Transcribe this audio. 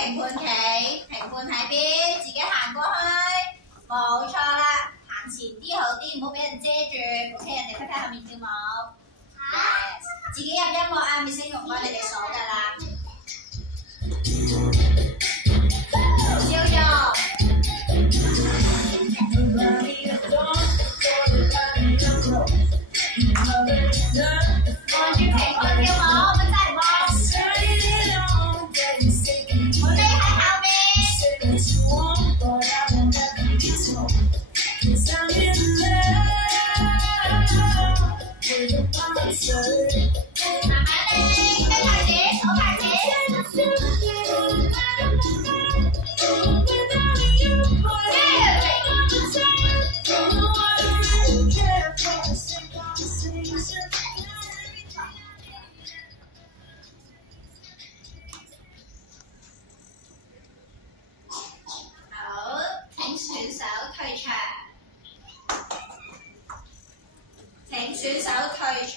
評判旗，評判喺邊？自己行過去，冇錯啦，行前啲好啲，唔好俾人遮住。OK， 人哋睇睇後面跳舞。自己入音樂啊，Miss Sing用幫你哋數㗎啦。笑容。望住評判跳舞，乜真係望。我匿喺後面。慢慢嚟，跟牌子，數牌子。好，請選手退場。請選手退場。